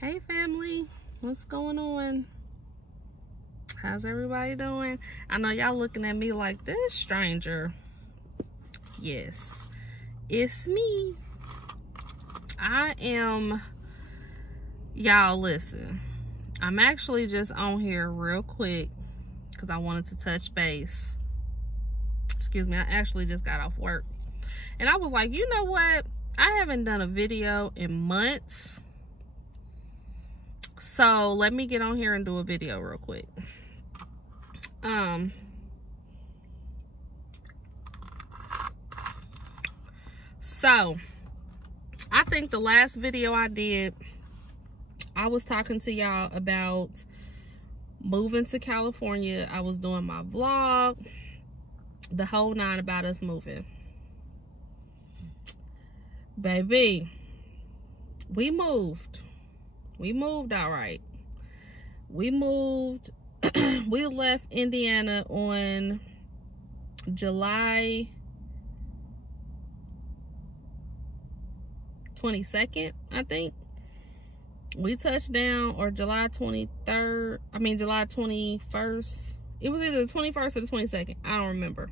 Hey family, what's going on? How's everybody doing? I know y'all looking at me like this stranger. Yes, it's me. Y'all listen, I'm actually just on here real quick because I wanted to touch base. Excuse me, I actually just got off work and I was like, you know what? I haven't done a video in months. So let me get on here and do a video real quick. So I think the last video I did, I was talking to y'all about moving to California. I was doing my vlog, the whole nine about us moving. Baby, we moved. We moved all right. We moved. We left Indiana on July 22nd, I think. We touched down, or July 23rd. I mean, July 21st. It was either the 21st or the 22nd. I don't remember.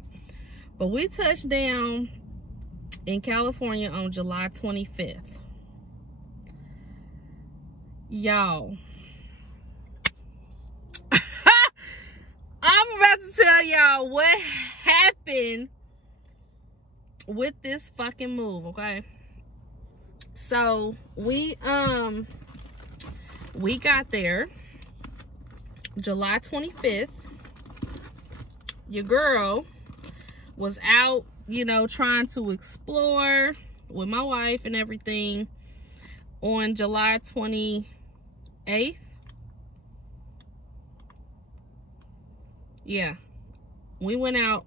But we touched down in California on July 25th. Y'all, I'm about to tell y'all what happened with this fucking move, okay? So we got there July 25th. Your girl was out, you know, trying to explore with my wife and everything on July 28th. Yeah, we went out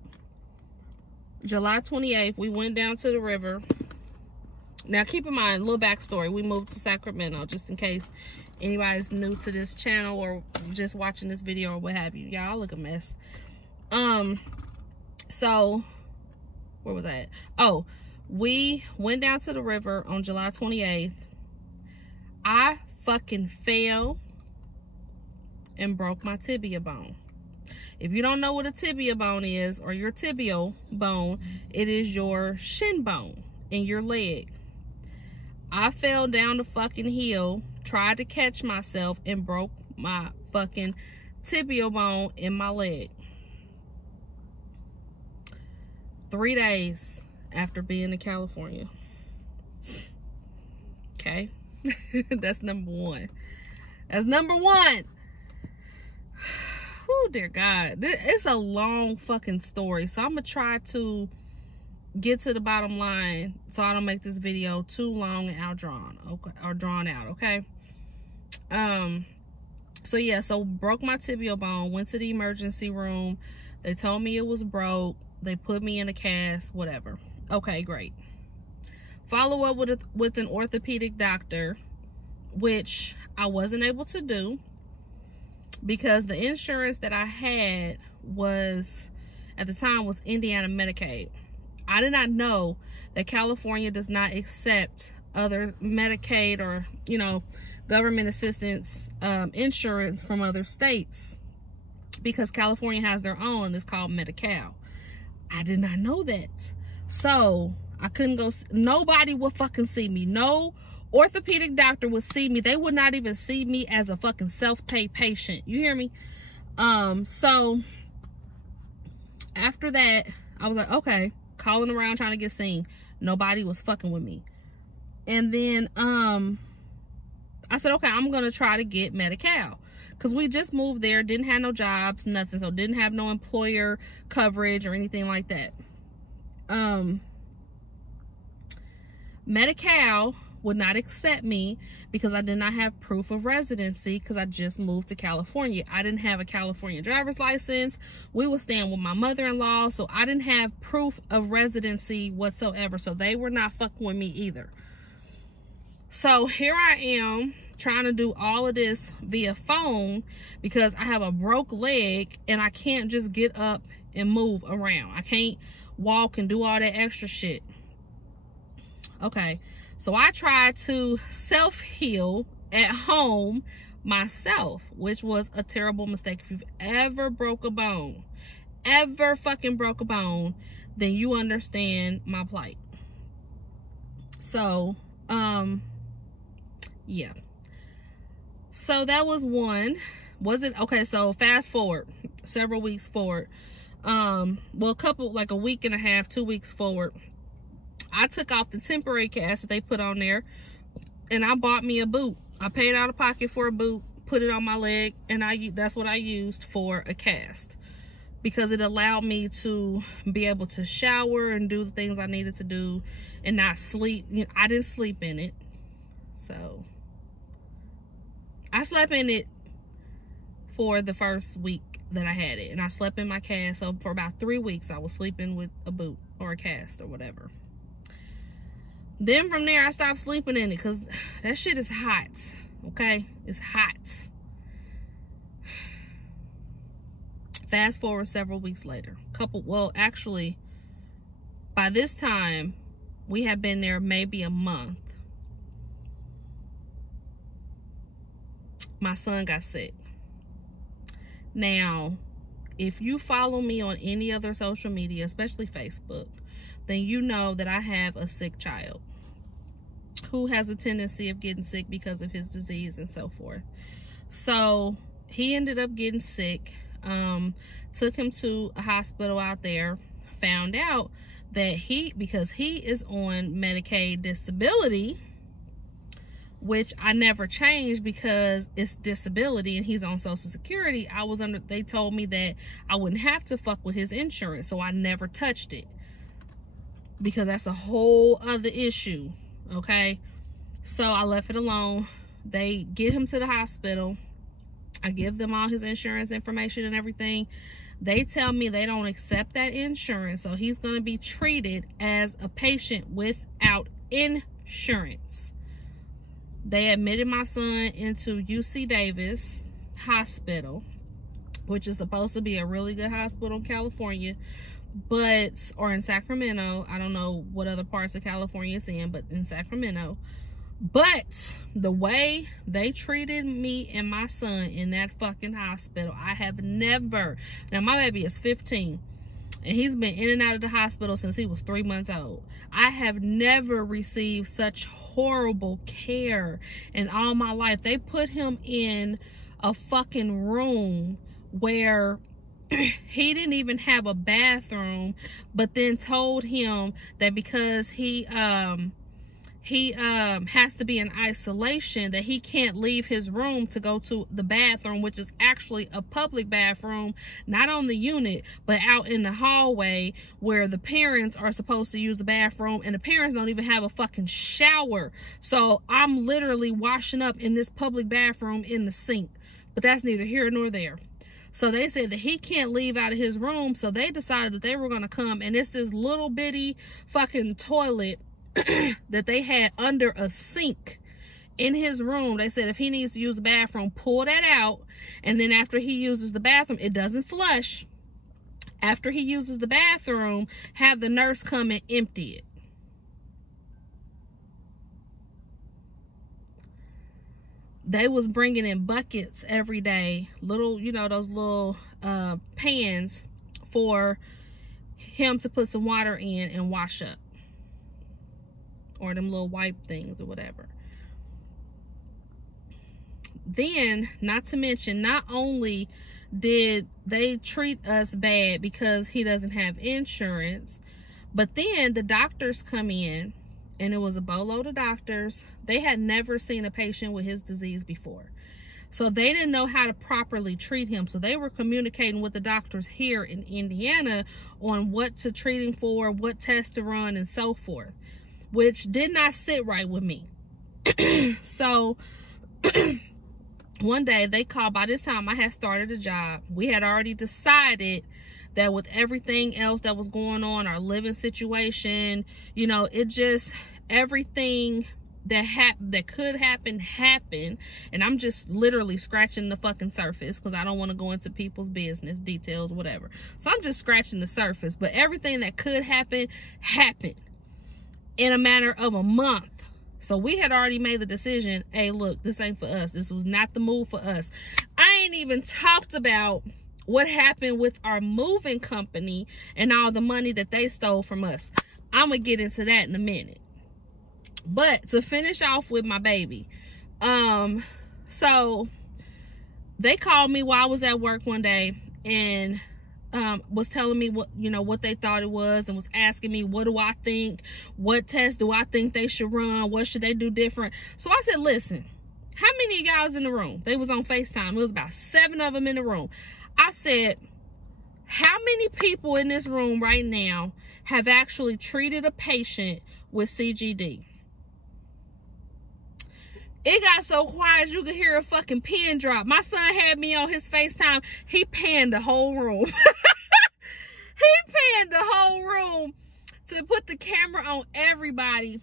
July 28th. We went down to the river. Now keep in mind, little backstory, we moved to Sacramento, just in case anybody's new to this channel or just watching this video or what have you. Y'all look a mess. So where was I at? Oh, we went down to the river on July 28th. I fucking fell and broke my tibia bone. If you don't know what a tibia bone is, or your tibial bone, it is your shin bone in your leg. I fell down the fucking hill, tried to catch myself, and broke my fucking tibial bone in my leg. 3 days after being in California. Okay. That's number one. That's number one. Oh, dear God. It's a long fucking story. So I'm going to try to get to the bottom line so I don't make this video too long and outdrawn. Okay. Or drawn out. Okay. So yeah, so broke my tibial bone. Went to the emergency room. They told me it was broke. They put me in a cast. Whatever. Okay, great. Follow up with an orthopedic doctor, which I wasn't able to do because the insurance that I had was, at the time, was Indiana Medicaid. I did not know that California does not accept other Medicaid or, you know, government assistance insurance from other states, because California has their own. It's called Medi-Cal. I did not know that. So I couldn't go. Nobody would fucking see me. No orthopedic doctor would see me. They would not even see me as a fucking self-pay patient. You hear me? So after that, I was like, okay, calling around trying to get seen. Nobody was fucking with me. And then I said, okay, I'm gonna try to get Medi-Cal, because we just moved there, didn't have no jobs, nothing, so didn't have no employer coverage or anything like that. Medi-Cal would not accept me because I did not have proof of residency, because I just moved to California. I didn't have a California driver's license. We were staying with my mother-in-law, so I didn't have proof of residency whatsoever, so they were not fucking with me either. So here I am trying to do all of this via phone because I have a broke leg and I can't just get up and move around. I can't walk and do all that extra shit. Okay, so I tried to self-heal at home myself, which was a terrible mistake. If you've ever broke a bone, ever fucking broke a bone, then you understand my plight. So, yeah. So that was one. Was it okay? So fast forward several weeks forward. Well, like a week and a half, 2 weeks forward, I took off the temporary cast that they put on there, and I bought me a boot. I paid out of pocket for a boot, put it on my leg, and that's what I used for a cast, because it allowed me to be able to shower and do the things I needed to do and not sleep. You know, I didn't sleep in it. So I slept in it for the first week that I had it, and I slept in my cast. So for about 3 weeks I was sleeping with a boot or a cast or whatever. Then from there I stopped sleeping in it because that shit is hot. Okay, it's hot. Fast forward several weeks later, well, actually by this time we had been there maybe a month. My son got sick. Now, if you follow me on any other social media, especially Facebook, then you know that I have a sick child who has a tendency of getting sick because of his disease and so forth. So he ended up getting sick. Took him to a hospital out there, found out that because he is on Medicaid disability, which I never changed because it's disability and he's on Social Security. They told me that I wouldn't have to fuck with his insurance, so I never touched it because that's a whole other issue. Okay, so I left it alone. They get him to the hospital. I give them all his insurance information and everything. They tell me they don't accept that insurance, so he's going to be treated as a patient without insurance. They admitted my son into UC Davis Hospital, which is supposed to be a really good hospital in California, or in Sacramento. I don't know what other parts of California it's in, but in Sacramento. But the way they treated me and my son in that fucking hospital, I have never. Now my baby is 15 and he's been in and out of the hospital since he was 3 months old. I have never received such horrible care in all my life. They put him in a fucking room where he didn't even have a bathroom, but then told him that because he has to be in isolation, that he can't leave his room to go to the bathroom, which is actually a public bathroom, not on the unit, but out in the hallway where the parents are supposed to use the bathroom, and the parents don't even have a fucking shower. So I'm literally washing up in this public bathroom in the sink, but that's neither here nor there. So they said that he can't leave out of his room, so they decided that they were going to come, and it's this little bitty fucking toilet that they had under a sink in his room. They said if he needs to use the bathroom, pull that out, and then after he uses the bathroom, it doesn't flush. After he uses the bathroom, have the nurse come and empty it. They was bringing in buckets every day, little, you know, those little pans for him to put some water in and wash up, or them little wipe things or whatever. Then, not to mention, not only did they treat us bad because he doesn't have insurance, but then the doctors come in, and it was a boatload of doctors. They had never seen a patient with his disease before, so they didn't know how to properly treat him. So they were communicating with the doctors here in Indiana on what to treat him for, what tests to run, and so forth, which did not sit right with me. So one day they called. By this time I had started a job. We had already decided that with everything else that was going on, our living situation, you know, it just, everything that could happen happened, and I'm just literally scratching the fucking surface because I don't want to go into people's business details, whatever. So I'm just scratching the surface, but everything that could happen happened in a matter of a month. So we had already made the decision, hey, look, this ain't for us. This was not the move for us. I ain't even talked about what happened with our moving company and all the money that they stole from us. I'm going to get into that in a minute. But to finish off with my baby, so they called me while I was at work one day and was telling me what they thought it was, and was asking me, what do I think? What test do I think they should run? What should they do different? So I said, listen, how many of y'all was in the room? They was on FaceTime. It was about 7 of them in the room. I said, how many people in this room right now have actually treated a patient with CGD? It got so quiet you could hear a fucking pin drop. My son had me on his FaceTime. He panned the whole room. He panned the whole room to put the camera on everybody.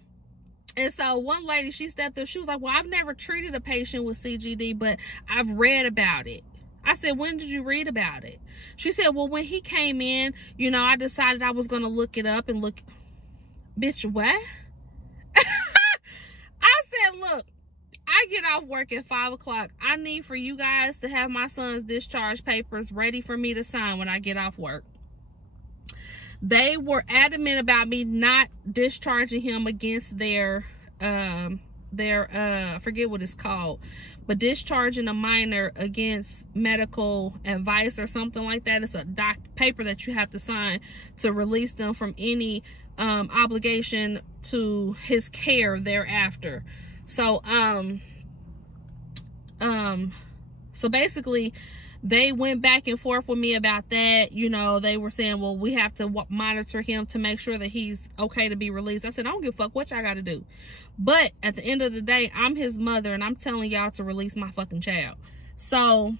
And so one lady, she stepped up. She was like, well, I've never treated a patient with CGD, but I've read about it. I said, when did you read about it? She said, well, when he came in, I decided I was going to look it up and look. Bitch, what? I said, look, I get off work at 5 o'clock. I need for you guys to have my son's discharge papers ready for me to sign when I get off work. They were adamant about me not discharging him against their I forget what it's called, but discharging a minor against medical advice or something like that. It's a paper that you have to sign to release them from any obligation to his care thereafter. So so basically they went back and forth with me about that. They were saying, well, we have to monitor him to make sure that he's okay to be released. I said, I don't give a fuck what y'all got to do. But at the end of the day, I'm his mother, and I'm telling y'all to release my fucking child. So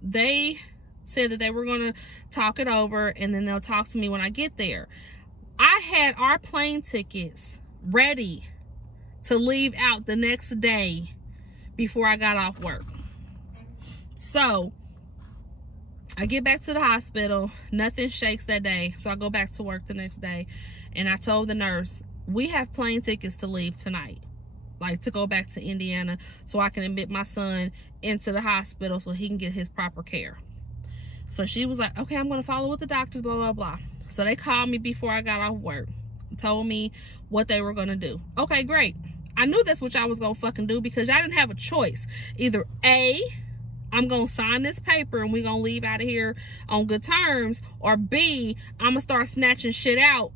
they said that they were going to talk it over, and then they'll talk to me when I get there. I had our plane tickets ready to leave out the next day before I got off work. So I get back to the hospital. Nothing shakes that day. So I go back to work the next day. And I told the nurse, we have plane tickets to leave tonight. Like, to go back to Indiana so I can admit my son into the hospital so he can get his proper care. So she was like, okay, I'm going to follow with the doctors, blah, blah, blah. So they called me before I got off work. Told me what they were going to do. Okay, great. I knew that's what y'all was going to fucking do, because y'all didn't have a choice. Either A, I'm going to sign this paper and we're going to leave out of here on good terms, or B, I'm going to start snatching shit out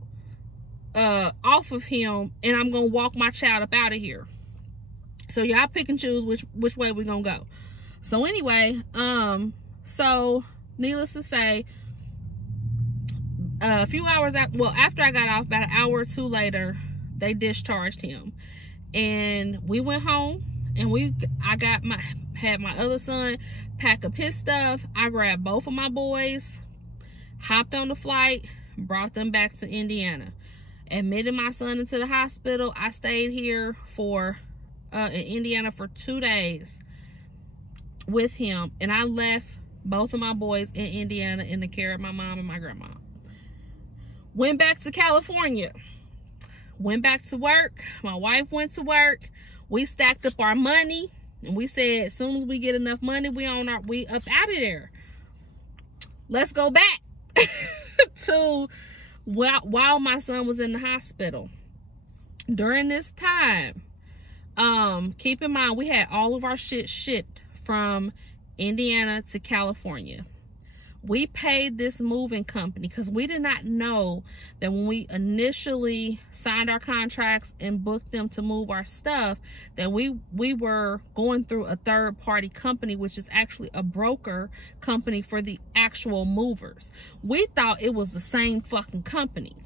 off of him, and I'm going to walk my child up out of here. So y'all pick and choose which way we're going to go. So anyway, so needless to say, a few hours after I got off, about an hour or two later, they discharged him. And we went home, and I had my other son pack up his stuff. I grabbed both of my boys, hopped on the flight, brought them back to Indiana, admitted my son into the hospital. I stayed here in Indiana for 2 days with him, and I left both of my boys in Indiana in the care of my mom and my grandma. Went back to California. Went back to work. My wife went to work. We stacked up our money, and we said, as soon as we get enough money, we up out of there. Let's go back to while my son was in the hospital. During this time, keep in mind, we had all of our shit shipped from Indiana to California. We paid this moving company because we did not know that when we initially signed our contracts and booked them to move our stuff, that we were going through a third-party company, which is actually a broker company for the actual movers. We thought it was the same fucking company.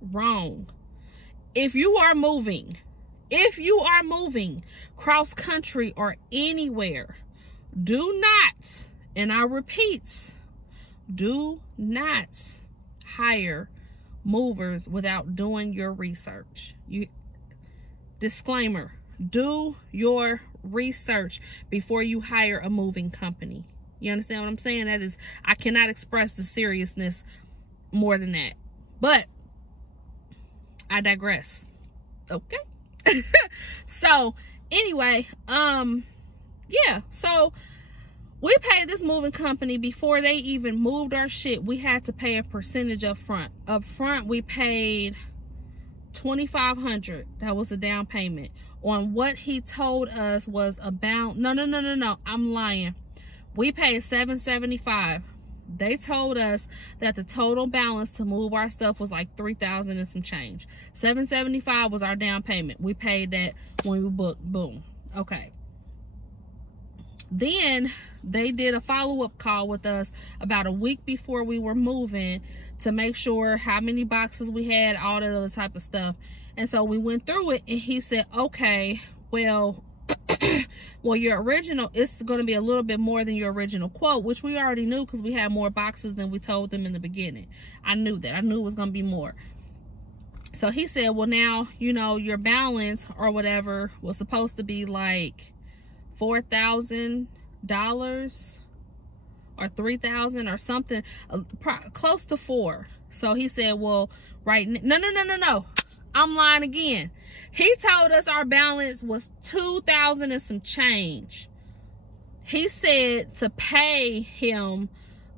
Wrong. If you are moving cross country or anywhere, do not, and I repeat, do not hire movers without doing your research. Disclaimer, do your research before you hire a moving company. You understand what I'm saying? That is, I cannot express the seriousness more than that. But I digress. Okay. So anyway, yeah, so we paid this moving company before they even moved our shit. We had to pay a percentage up front. Up front, we paid $2,500. That was a down payment on what he told us was about. No, I'm lying. We paid $775. They told us that the total balance to move our stuff was like $3,000 and some change. $775 was our down payment. We paid that when we booked. Boom. Okay. Then they did a follow-up call with us about a week before we were moving to make sure how many boxes we had, all that other type of stuff. And so we went through it, and he said, okay, well, well, your original, it's going to be a little bit more than your original quote, which we already knew because we had more boxes than we told them in the beginning. I knew that. I knew it was going to be more. So he said, well, now, you know, your balance or whatever was supposed to be like $4,000 or $3,000 or something, close to $4,000. So he said, well, right, no. I'm lying again. He told us our balance was $2,000 and some change. He said to pay him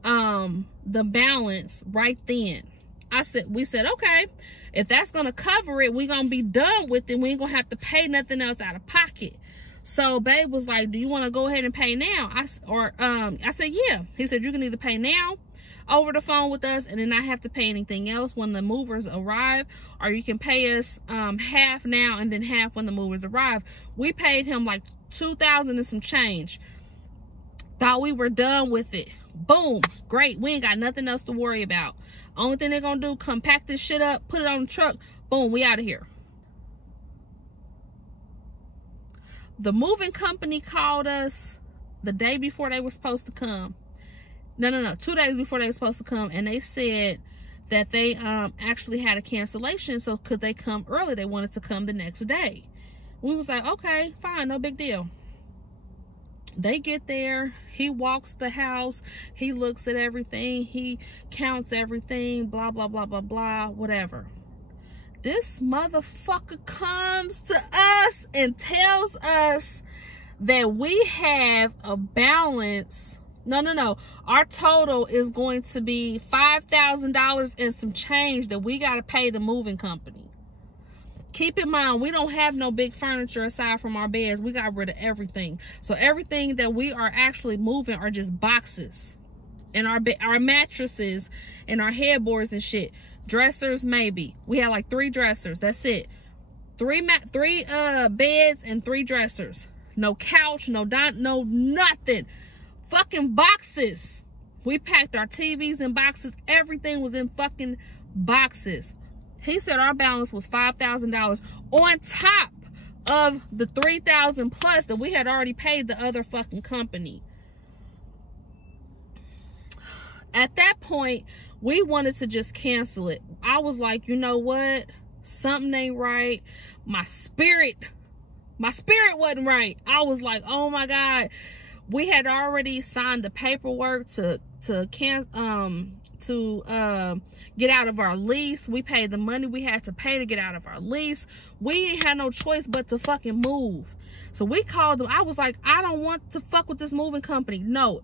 the balance right then. We said, okay, if that's gonna cover it, we're gonna be done with it. We ain't gonna have to pay nothing else out of pocket. So babe was like, do you want to go ahead and pay now? I said, yeah. He said, you can either pay now over the phone with us and then not have to pay anything else when the movers arrive, or you can pay us half now and then half when the movers arrive. We paid him like $2,000 and some change. Thought we were done with it. Boom. Great. We ain't got nothing else to worry about. Only thing they're gonna do, come pack this shit up, put it on the truck. Boom, we out of here. The moving company called us the day before they were supposed to come. No, 2 days before they were supposed to come, and they said that they actually had a cancellation, so could they come early? They wanted to come the next day. We was like, okay, fine, no big deal. They get there, he walks the house, he looks at everything, he counts everything, blah, blah, blah, blah, blah, whatever. This motherfucker comes to us and tells us that we have a balance. No. Our total is going to be $5,000 and some change that we got to pay the moving company. Keep in mind, we don't have no big furniture aside from our beds. We got rid of everything. So everything that we are actually moving are just boxes. And our mattresses and our headboards and shit. Dressers, maybe. We had like 3 dressers. That's it. 3 beds and 3 dressers. No couch, no nothing. Fucking boxes. We packed our TVs in boxes. Everything was in fucking boxes. He said our balance was $5,000 on top of the $3,000 plus that we had already paid the other fucking company. At that point, we wanted to just cancel it. I was like, you know what? Something ain't right. My spirit wasn't right. I was like, oh my God. We had already signed the paperwork to get out of our lease. We paid the money we had to pay to get out of our lease. We ain't had no choice but to fucking move. So we called them. I was like, I don't want to fuck with this moving company. No.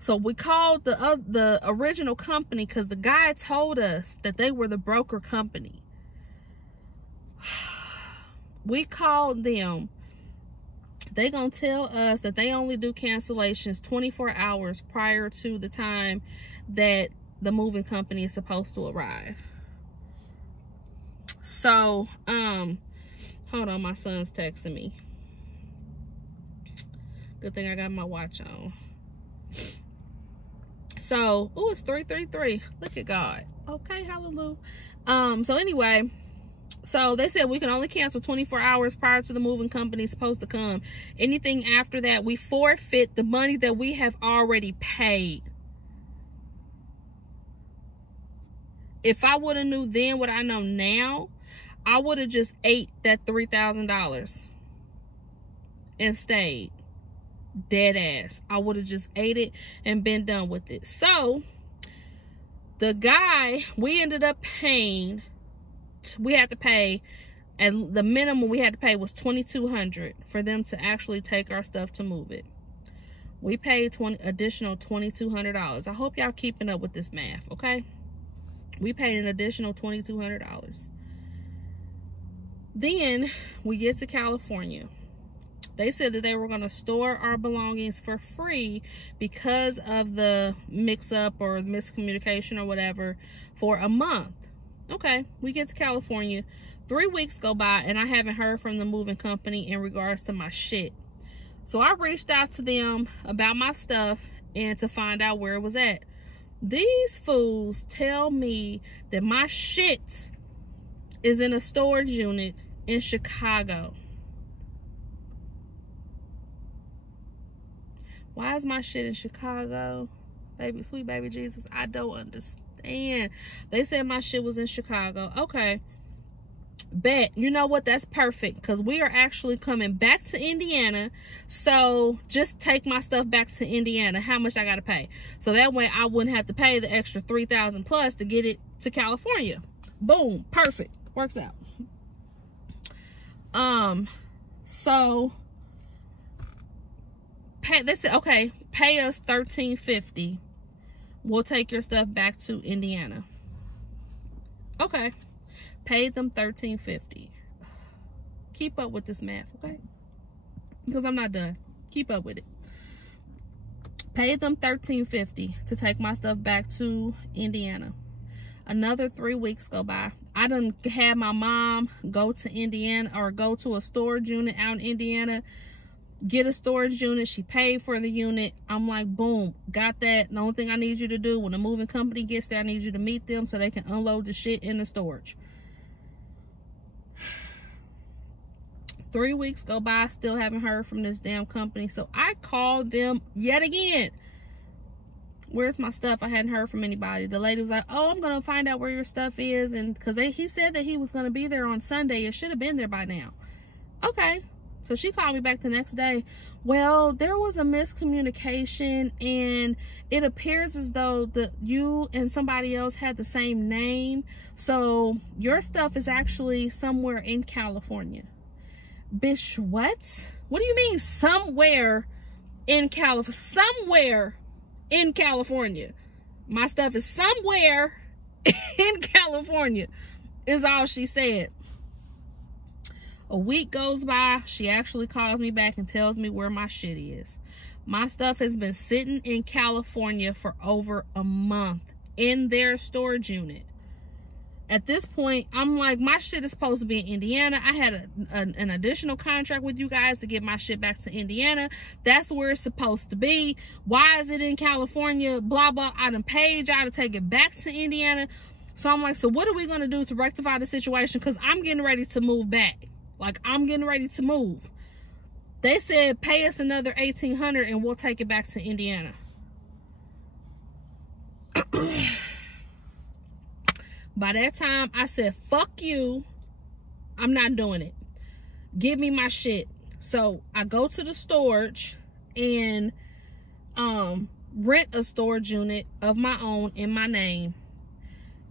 So we called the original company because the guy told us that they were the broker company. We called them. They gonna tell us that they only do cancellations 24 hours prior to the time that the moving company is supposed to arrive. So, hold on, my son's texting me. Good thing I got my watch on. So, oh, it's 3:33. Look at God. Okay, hallelujah. So anyway, so they said we can only cancel 24 hours prior to the moving company supposed to come. Anything after that, we forfeit the money that we have already paid. If I would have knew then what I know now, I would have just ate that $3,000 and stayed. Dead ass. I would have just ate it and been done with it. So the guy, we ended up paying, we had to pay And the minimum we had to pay was $2,200 for them to actually take our stuff to move it. We paid additional $2,200. I hope y'all keeping up with this math, okay? We paid an additional $2,200. Then we get to California. They said that they were going to store our belongings for free because of the mix-up or miscommunication or whatever for a month. Okay, we get to California. 3 weeks go by and I haven't heard from the moving company in regards to my shit. So I reached out to them about my stuff and to find out where it was at. These fools tell me that my shit is in a storage unit in Chicago. Why is my shit in Chicago? Baby, sweet baby Jesus, I don't understand. They said my shit was in Chicago. Okay. Bet. You know what? That's perfect, because we are actually coming back to Indiana. So just take my stuff back to Indiana. How much I gotta pay? So that way I wouldn't have to pay the extra $3,000 plus to get it to California. Boom. Perfect. Works out. So they said, okay, pay us $1,350. We'll take your stuff back to Indiana. Okay. Paid them $1,350. Keep up with this math, okay? Because I'm not done. Keep up with it. Paid them $1,350 to take my stuff back to Indiana. Another 3 weeks go by. I done had my mom go to Indiana, or go to a storage unit out in Indiana, get a storage unit. She paid for the unit. I'm like, boom, got that. The only thing I need you to do when the moving company gets there, I need you to meet them so they can unload the shit in the storage. 3 weeks go by, still haven't heard from this damn company. So I called them yet again. Where's my stuff? I hadn't heard from anybody. The lady was like, oh, I'm gonna find out where your stuff is, and because he said that he was gonna be there on Sunday. It should have been there by now. Okay. So she called me back the next day. Well, there was a miscommunication, and it appears as though you and somebody else had the same name. So your stuff is actually somewhere in California. Bitch, what? What do you mean somewhere in California? Somewhere in California. My stuff is somewhere in California, is all she said. A week goes by. She actually calls me back and tells me where my shit is. My stuff has been sitting in California for over a month in their storage unit. At this point, I'm like, my shit is supposed to be in Indiana. I had an additional contract with you guys to get my shit back to Indiana. That's where it's supposed to be. Why is it in California? Blah, blah. I done paid y'all to take it back to Indiana. So I'm like, so what are we going to do to rectify the situation? Because I'm getting ready to move back. Like, I'm getting ready to move. They said, pay us another $1,800 and we'll take it back to Indiana. By that time, I said, fuck you. I'm not doing it. Give me my shit. So I go to the storage and rent a storage unit of my own in my name.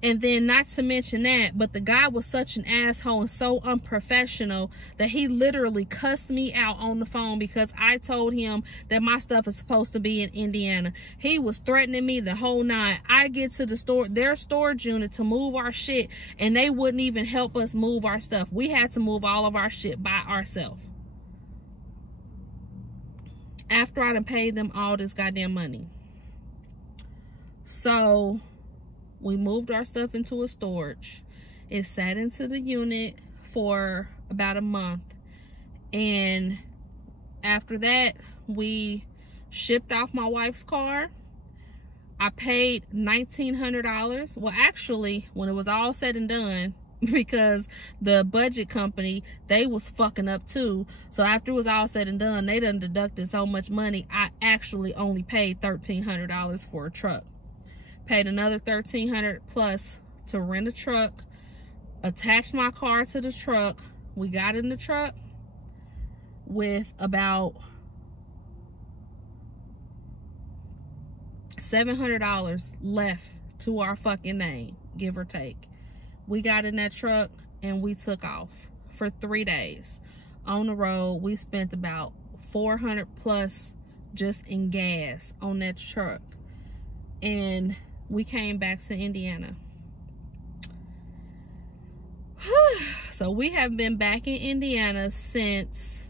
And then, not to mention that, but the guy was such an asshole and so unprofessional that he literally cussed me out on the phone because I told him that my stuff is supposed to be in Indiana. He was threatening me the whole night. I get to their storage unit to move our shit, and they wouldn't even help us move our stuff. We had to move all of our shit by ourselves. After I done paid them all this goddamn money. So we moved our stuff into a storage. It sat into the unit for about a month. And after that, we shipped off my wife's car. I paid $1,900. Well, actually, when it was all said and done, because the budget company, they was fucking up too. So after it was all said and done, they done deducted so much money. I actually only paid $1,300 for a truck. Paid another $1,300 plus to rent a truck, attached my car to the truck. We got in the truck with about $700 left to our fucking name, give or take. We got in that truck and we took off for 3 days on the road. We spent about $400 plus just in gas on that truck, and we came back to Indiana. So we have been back in Indiana since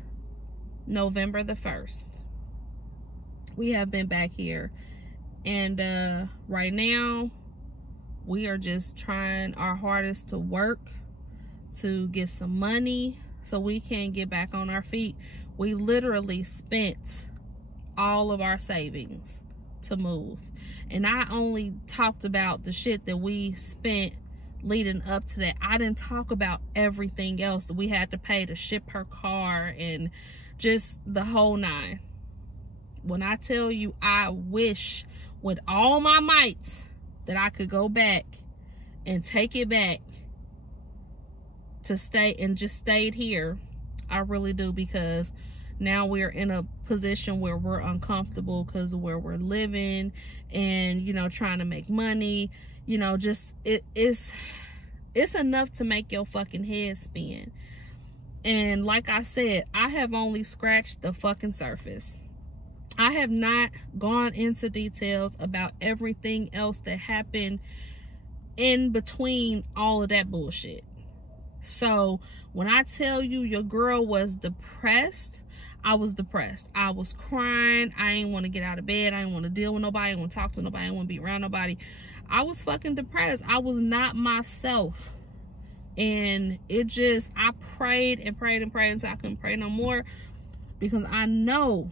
November the 1st. We have been back here, and right now we are just trying our hardest to work to get some money so we can get back on our feet. We literally spent all of our savings to move, and I only talked about the shit that we spent leading up to that. I didn't talk about everything else that we had to pay to ship her car and just the whole nine. When I tell you, I wish with all my might that I could go back and take it back to stay and just stayed here. I really do, because now we're in a position where we're uncomfortable because of where we're living and, you know, trying to make money. You know, just it's enough to make your fucking head spin. And like I said, I have only scratched the fucking surface. I have not gone into details about everything else that happened in between all of that bullshit. So when I tell you your girl was depressed, I was depressed. I was crying. I ain't want to get out of bed. I didn't want to deal with nobody. I didn't want to talk to nobody. I didn't want to be around nobody. I was fucking depressed. I was not myself. And it just, I prayed and prayed and prayed until I couldn't pray no more, because I know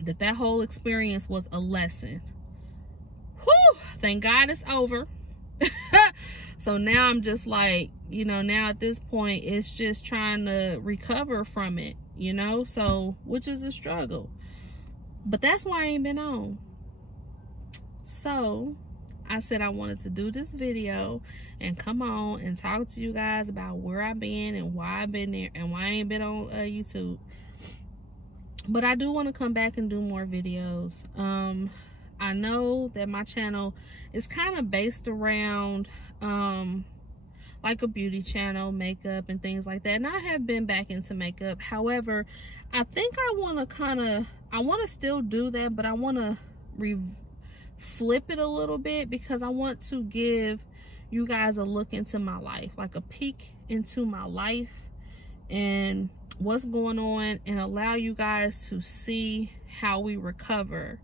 that whole experience was a lesson. Whew, thank God it's over. So now I'm just like, you know, now at this point, it's just trying to recover from it, you know, so, which is a struggle. But that's why I ain't been on. So I said I wanted to do this video and come on and talk to you guys about where I've been and why I've been there and why I ain't been on YouTube. But I do want to come back and do more videos. I know that my channel is kind of based around like a beauty channel, makeup and things like that, and I have been back into makeup. However, I think I want to still do that, but I want to flip it a little bit, because I want to give you guys a look into my life, like a peek into my life and what's going on, and allow you guys to see how we recover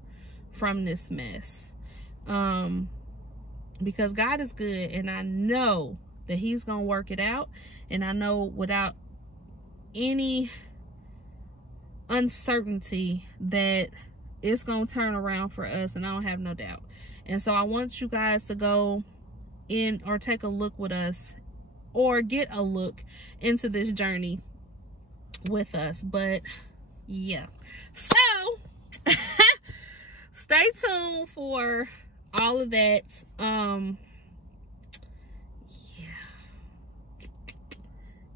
from this mess. Because God is good, and I know that he's gonna work it out, and I know without any uncertainty that it's gonna turn around for us, and I don't have no doubt. And so I want you guys to go in or take a look with us, or get a look into this journey with us. But yeah, so stay tuned for all of that.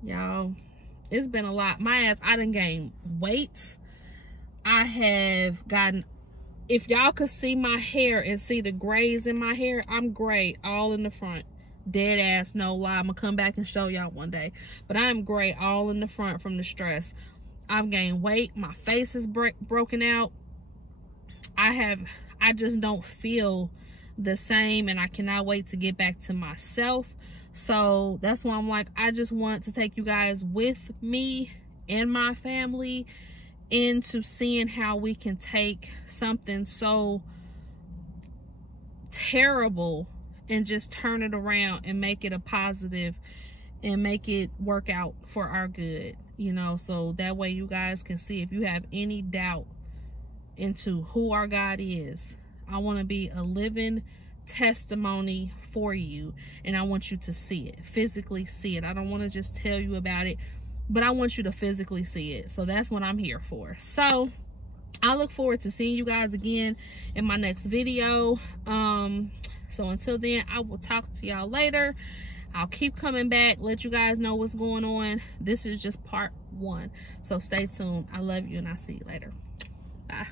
Y'all, it's been a lot. My ass, I done gained weight. I have gotten, if y'all could see my hair and see the grays in my hair, I'm gray all in the front. Dead ass, no lie. I'm gonna come back and show y'all one day. But I'm gray all in the front from the stress. I've gained weight. My face is broken out. I just don't feel the same, and I cannot wait to get back to myself. So that's why I'm like, I just want to take you guys with me and my family into seeing how we can take something so terrible and just turn it around and make it a positive and make it work out for our good, you know. So that way you guys can see, if you have any doubt into who our God is, I want to be a living testimony for you, and I want you to see it, physically see it. I don't want to just tell you about it, but I want you to physically see it. So that's what I'm here for. So I look forward to seeing you guys again in my next video. So until then, I will talk to y'all later. I'll keep coming back, let you guys know what's going on. This is just part 1, so stay tuned. I love you, and I'll see you later. Bye.